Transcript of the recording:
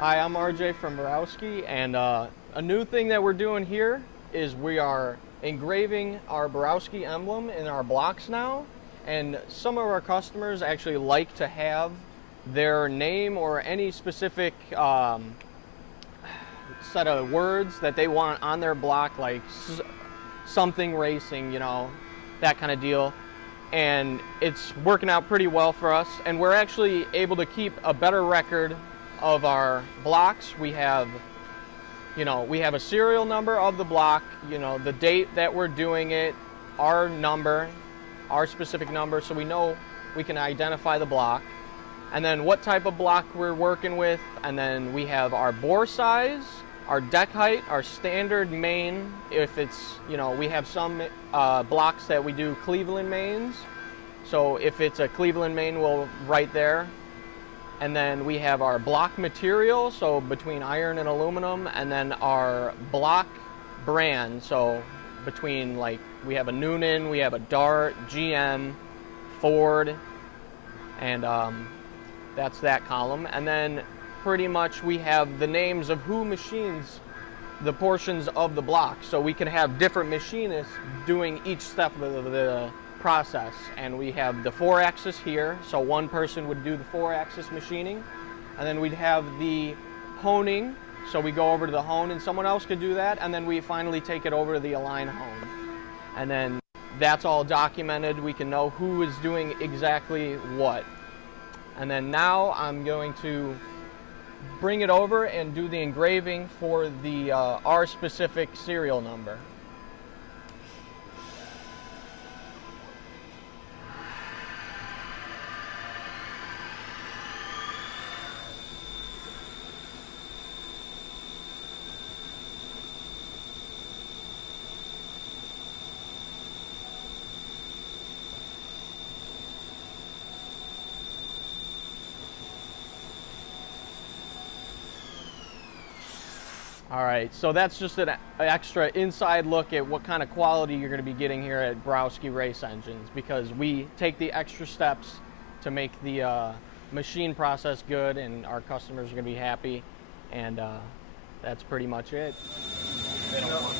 Hi, I'm RJ from Borowski, and a new thing that we're doing here is we are engraving our Borowski emblem in our blocks now, and some of our customers actually like to have their name or any specific set of words that they want on their block, like something racing, that kind of deal. And it's working out pretty well for us, and we're actually able to keep a better record of our blocks. We have a serial number of the block, the date that we're doing it, our number, our specific number, so we know we can identify the block, and then what type of block we're working with, and then we have our bore size, our deck height, our standard main. If it's, we have some blocks that we do Cleveland mains, so if it's a Cleveland main, we'll write there. And then we have our block material, so between iron and aluminum, and then our block brand, so between, like, we have a Noonan, we have a Dart, GM, Ford, and that's that column. And then pretty much we have the names of who machines the portions of the block, so we can have different machinists doing each step of the process. And we have the 4-axis here, so one person would do the 4-axis machining, and then we'd have the honing, so we go over to the hone and someone else could do that, and then we finally take it over to the align hone, and then that's all documented. We can know who is doing exactly what. And then now I'm going to bring it over and do the engraving for the our specific serial number. All right, so that's just an extra inside look at what kind of quality you're going to be getting here at Borowski Race Engines, because we take the extra steps to make the machine process good, and our customers are going to be happy, and that's pretty much it. They don't want